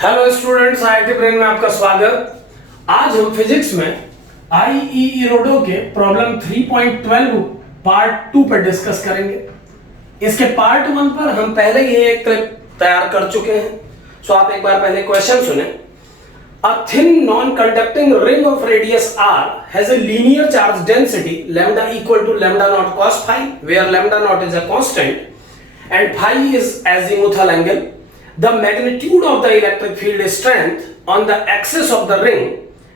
Hello students, IIT brain में आपका स्वागत। आज हम फिजिक्स में आईईई रोडो के प्रॉब्लम 3.12 पार्ट 2 पर डिस्कस करेंगे। इसके पार्ट 1 पर हम पहले ही एक क्लिप तैयार कर चुके हैं, सो आप एक बार पहले क्वेश्चन सुने। A thin non-conducting ring of radius r has a linear charge density lambda equal to lambda naught cos phi, where lambda naught is a constant and phi is azimuthal angle. The magnitude of the electric field strength on the axis of the ring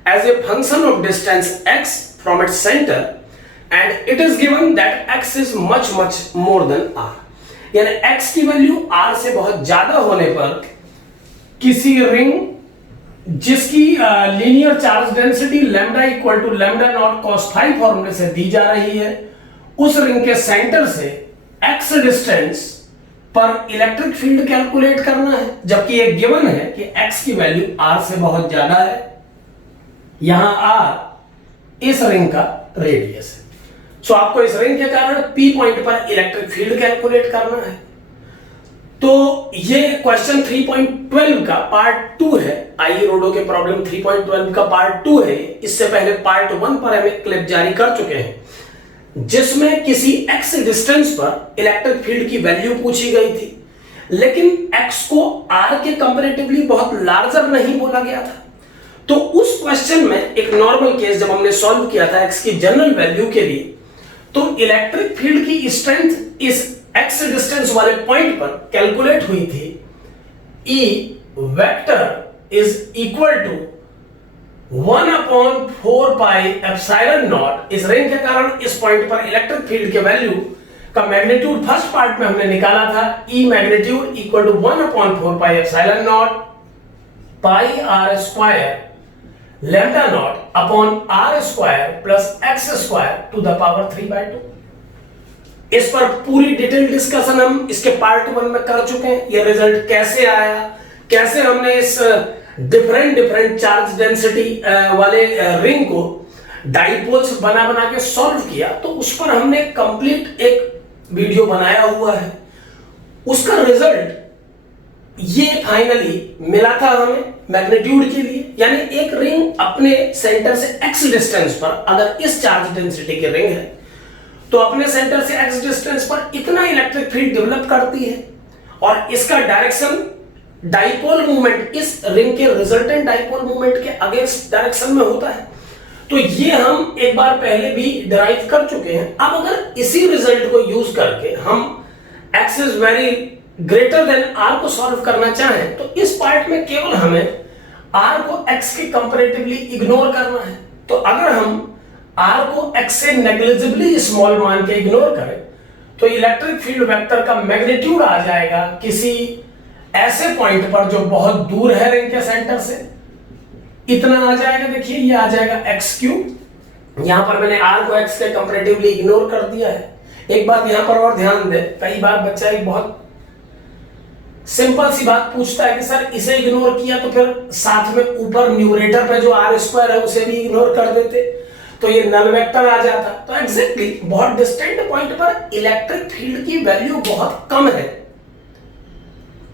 as a function of distance x from its center, and it is given that x is much more than r. यानी x की value r से बहुत ज्यादा होने पर किसी ring जिसकी linear charge density lambda equal to lambda naught cos phi फॉर्मूले से दी जा रही है, उस रिंग के सेंटर से x डिस्टेंस पर इलेक्ट्रिक फील्ड कैलकुलेट करना है, जबकि ये गिवन है कि x की वैल्यू r से बहुत ज्यादा है। यहां r इस रिंग का रेडियस है, सो आपको इस रिंग के कारण p पॉइंट पर इलेक्ट्रिक फील्ड कैलकुलेट करना है। तो ये क्वेश्चन 3.12 का पार्ट 2 है। आईईई रोडो के प्रॉब्लम 3.12 का पार्ट 2 है। इससे पहले पार्ट 1 पर हम एक क्लिप जारी कर चुके हैं जिसमें किसी x डिस्टेंस पर इलेक्ट्रिक फील्ड की वैल्यू पूछी गई थी, लेकिन x को r के कंपैरेटिवली बहुत लार्जर नहीं बोला गया था। तो उस क्वेश्चन में एक नॉर्मल केस जब हमने सॉल्व किया था x की जनरल वैल्यू के लिए, तो इलेक्ट्रिक फील्ड की स्ट्रेंथ इस x डिस्टेंस वाले पॉइंट पर कैलकुलेट हुई थी। E vector is equal to 1/4 pi epsilon naught. इस रिंग के कारण इस पॉइंट पर इलेक्ट्रिक फील्ड के वैल्यू का मैग्नीट्यूड फर्स्ट पार्ट में हमने निकाला था। E magnitude equal to 1/4 pi epsilon naught pi r square lambda naught upon r square plus x square to the power 3/2। इस पर पूरी डिटेल डिस्कशन हम इसके पार्ट 1 में कर चुके हैं। ये रिजल्ट कैसे आया, कैसे हमने इस डिफरेंट चार्ज डेंसिटी वाले रिंग को डाइपोल्स बना के सॉल्व किया, तो उस पर हमने कंप्लीट एक वीडियो बनाया हुआ है। उसका रिजल्ट ये फाइनली मिला था हमें मैग्नीट्यूड के लिए, यानी एक रिंग अपने सेंटर से x डिस्टेंस पर अगर इस चार्ज डेंसिटी की रिंग है तो अपने सेंटर से x डिस्टेंस पर इतना इलेक्ट्रिक फील्ड डेवलप करती है, और इसका डायरेक्शन डाइपोल मूवमेंट इस रिंग के रिजल्टेंट डाइपोल मूवमेंट के अगेंस्ट डायरेक्शन में होता है। तो ये हम एक बार पहले भी डिराइव कर चुके हैं। अब अगर इसी रिजल्ट को यूज करके हम x is very greater than r को सॉल्व करना चाहें, तो इस पार्ट में केवल हमें r को x के कंपैरेटिवली इग्नोर करना है। तो अगर हम r को x से नेग्लिजिबली स्मॉल मान के इग्नोर करें तो इलेक्ट्रिक फील्ड वेक्टर का मैग्नीट्यूड आ जाएगा किसी ऐसे पॉइंट पर जो बहुत दूर है रिंग के सेंटर से, इतना आ जाएगा। देखिए ये आ जाएगा x3। यहां पर मैंने r को x के कंपैरेटिवली इग्नोर कर दिया है। एक बात यहां पर और ध्यान दें, कई बार बच्चा एक बहुत सिंपल सी बात पूछता है कि सर इसे इग्नोर किया तो फिर साथ में ऊपर न्यूमरेटर पे जो r स्क्वायर है उसे भी इग्नोर कर देते तो ये नल वेक्टर आ जाता। तो एग्जैक्टली बहुत डिस्टेंट पॉइंट पर इलेक्ट्रिक फील्ड की वैल्यू बहुत कम है,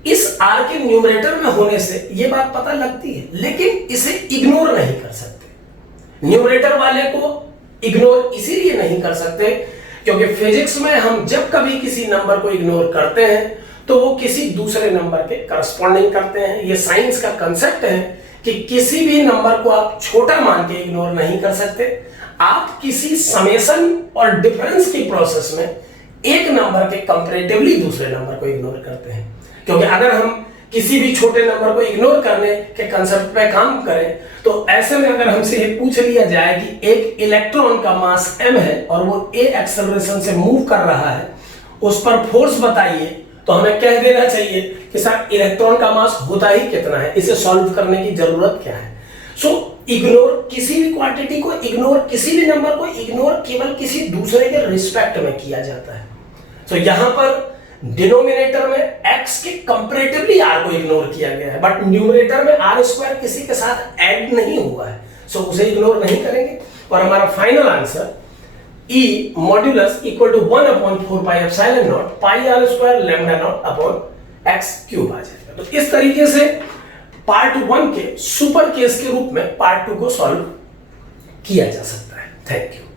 इस r के न्यूमरेटर में होने से ये बात पता लगती है, लेकिन इसे इग्नोर नहीं कर सकते। न्यूमरेटर वाले को इग्नोर इसीलिए नहीं कर सकते क्योंकि फिजिक्स में हम जब कभी किसी नंबर को इग्नोर करते हैं तो वो किसी दूसरे नंबर के करस्पॉन्डिंग करते हैं। ये साइंस का कंसेप्ट है कि किसी भी नंबर को आप छोटा मान के इग्नोर नहीं कर सकते। आप किसी समेशन और डिफरेंस की प्रोसेस में एक नंबर के कंपैरेटिवली दूसरे नंबर को इग्नोर करते हैं, क्योंकि अगर हम किसी भी छोटे नंबर को इग्नोर करने के कंसेप्ट पे काम करें तो ऐसे में अगर हमसे ये पूछ लिया जाए कि एक इलेक्ट्रॉन का मास m है और वो a एक्सेलरेशन से मूव कर रहा है, उस पर फोर्स बताइए, तो हमें कह देना चाहिए कि सर इलेक्ट्रॉन का मास होता ही कितना है, इसे सॉल्व करने की जरूरत क्या है। सो इग्नोर किसी भी क्वांटिटी को इग्नोर, किसी भी नंबर को इग्नोर केवल किसी दूसरे के रिस्पेक्ट में किया जाता है। सो यहां पर डिनोमिनेटर में x के कंपैरेटिवली r को इग्नोर किया गया है, बट न्यूमरेटर में r स्क्वायर किसी के साथ ऐड नहीं हुआ है, सो उसे इग्नोर नहीं करेंगे। और हमारा final answer E modulus equal to 1/4 pi epsilon naught pi r square lambda naught upon x cube आ जाएगा। तो इस तरीके से पार्ट 1 के सुपर केस के रूप में पार्ट 2 को सॉल्व किया जा सकता है। Thank you.